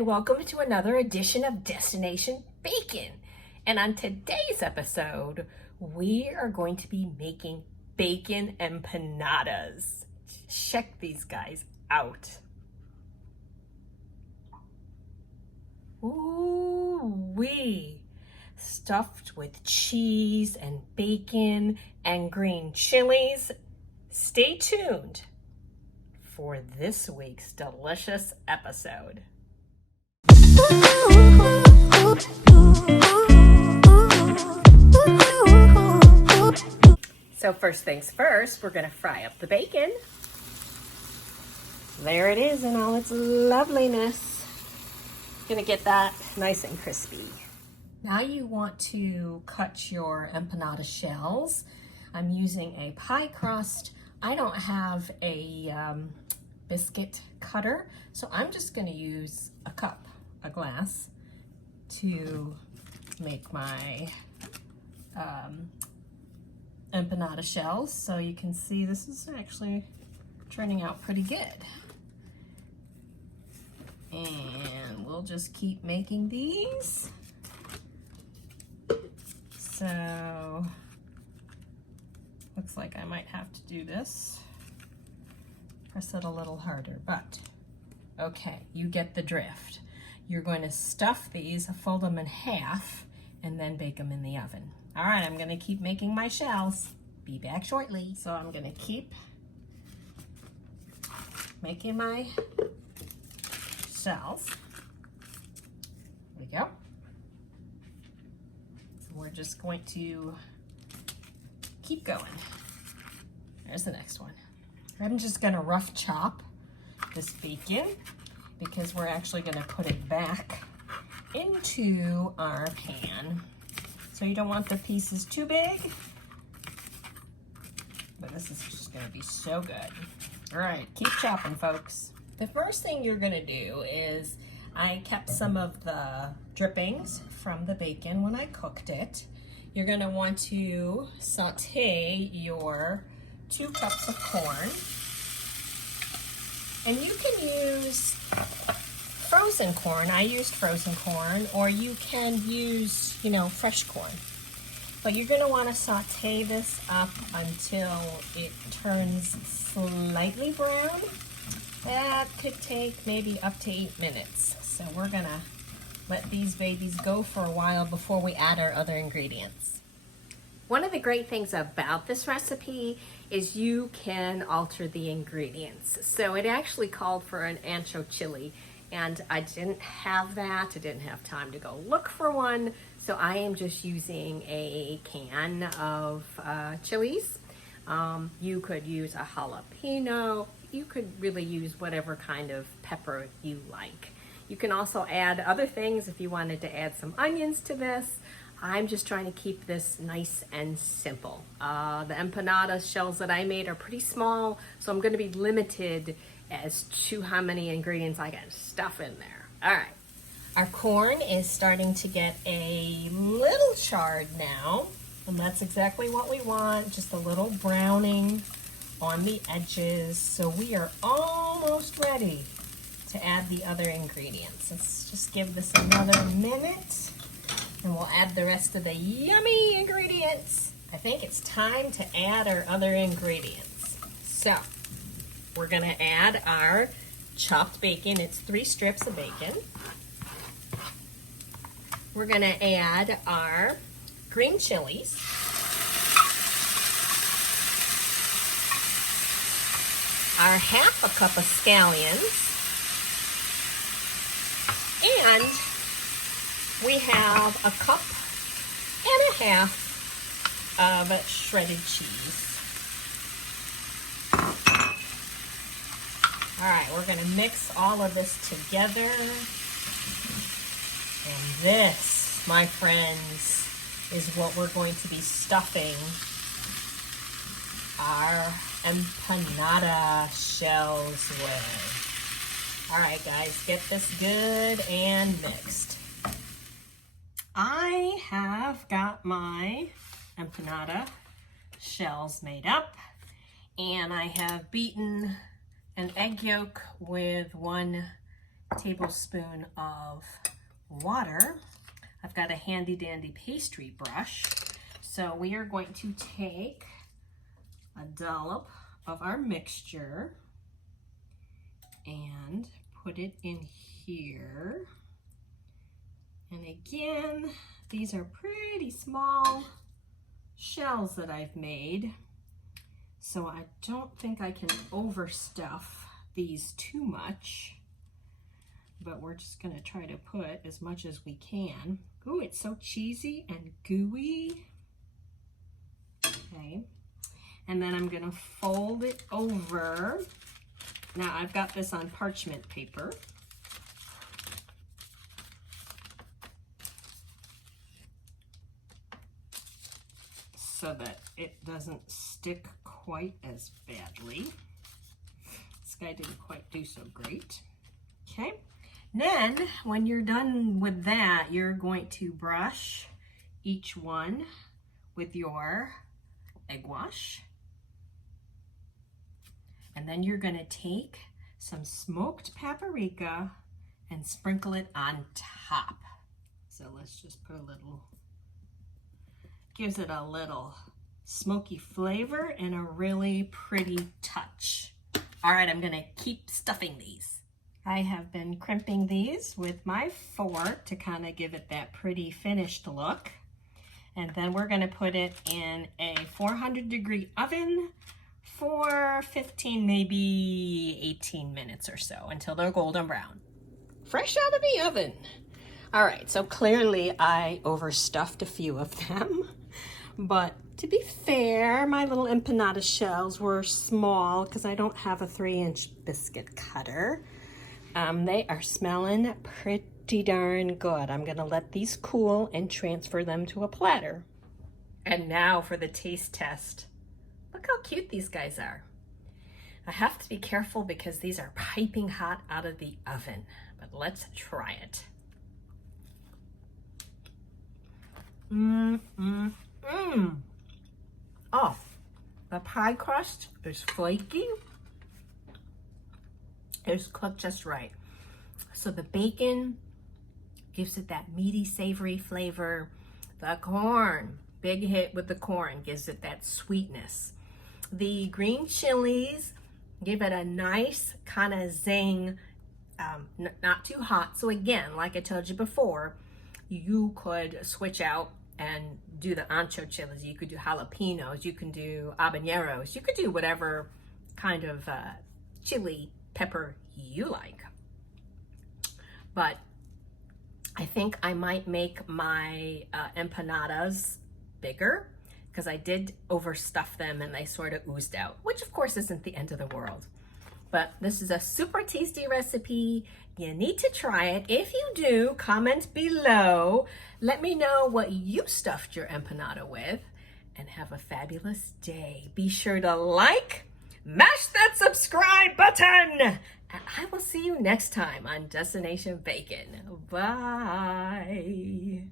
and welcome to another edition of Destination Bacon. And on today's episode, we are going to be making bacon empanadas. Check these guys out. Ooh-wee. Stuffed with cheese and bacon and green chilies. Stay tuned for this week's delicious episode. So first things first, we're gonna fry up the bacon. There it is in all its loveliness. Gonna get that nice and crispy. Now you want to cut your empanada shells. I'm using a pie crust. I don't have a biscuit cutter, so I'm just gonna use a glass, to make my empanada shells. So you can see this is actually turning out pretty good. And we'll just keep making these. So looks like I might have to do this. Press it a little harder, but okay, you get the drift. You're going to stuff these, fold them in half, and then bake them in the oven. All right, I'm gonna keep making my shells. Be back shortly. So I'm gonna keep making my shells. There we go. So we're just going to keep going. There's the next one. I'm just gonna rough chop this bacon because we're actually gonna put it back into our pan. So you don't want the pieces too big, but this is just gonna be so good. All right, keep chopping, folks. The first thing you're gonna do is, I kept some of the drippings from the bacon when I cooked it. You're gonna want to saute your 2 cups of corn. And you can use frozen corn. I used frozen corn, or you can use, fresh corn. But you're gonna wanna saute this up until it turns slightly brown. That could take maybe up to 8 minutes. So we're gonna let these babies go for a while before we add our other ingredients. One of the great things about this recipe is you can alter the ingredients. So it actually called for an ancho chili, and I didn't have that. I didn't have time to go look for one. So I am just using a can of chilies. You could use a jalapeno. You could really use whatever kind of pepper you like. You can also add other things if you wanted to add some onions to this. I'm just trying to keep this nice and simple. The empanada shells that I made are pretty small, so I'm gonna be limited as to how many ingredients I can stuff in there. All right, our corn is starting to get a little charred now, and that's exactly what we want, just a little browning on the edges. So we are almost ready to add the other ingredients. Let's just give this another minute, and we'll add the rest of the yummy ingredients. I think it's time to add our other ingredients. So we're gonna add our chopped bacon. It's 3 strips of bacon. We're gonna add our green chilies. Our 1/2 cup of scallions. And we have 1.5 cups of shredded cheese. All right, we're gonna mix all of this together. And this, my friends, is what we're going to be stuffing our empanada shells with. All right, guys, get this good and mixed. I have got my empanada shells made up, and I have beaten an egg yolk with 1 tablespoon of water. I've got a handy dandy pastry brush. So we are going to take a dollop of our mixture and put it in here. And again, these are pretty small shells that I've made, so I don't think I can overstuff these too much, but we're just gonna try to put as much as we can. Ooh, it's so cheesy and gooey. Okay, and then I'm gonna fold it over. Now I've got this on parchment paper. So that it doesn't stick quite as badly. This guy didn't quite do so great. Okay, then when you're done with that, you're going to brush each one with your egg wash. And then you're gonna take some smoked paprika and sprinkle it on top. So let's just put a little, gives it a little smoky flavor and a really pretty touch. All right, I'm gonna keep stuffing these. I have been crimping these with my fork to kind of give it that pretty finished look. And then we're gonna put it in a 400-degree oven for 15, maybe 18 minutes or so until they're golden brown. Fresh out of the oven. All right, so clearly I overstuffed a few of them, but to be fair, my little empanada shells were small because I don't have a 3-inch biscuit cutter. They are smelling pretty darn good. I'm gonna let these cool and transfer them to a platter. And now for the taste test. Look how cute these guys are. I have to be careful because these are piping hot out of the oven, but let's try it. Oh, the pie crust is flaky. It's cooked just right. So the bacon gives it that meaty, savory flavor. The corn, big hit with the corn, gives it that sweetness. The green chilies give it a nice kind of zing, not too hot. So again, like I told you before, you could switch out and do the ancho chilies. You could do jalapenos, you can do habaneros, you could do whatever kind of chili pepper you like. But I think I might make my empanadas bigger because I did overstuff them and they sort of oozed out, which of course isn't the end of the world. But this is a super tasty recipe. You need to try it. If you do, comment below. Let me know what you stuffed your empanada with, and have a fabulous day. Be sure to like, mash that subscribe button, and I will see you next time on Destination Bacon. Bye.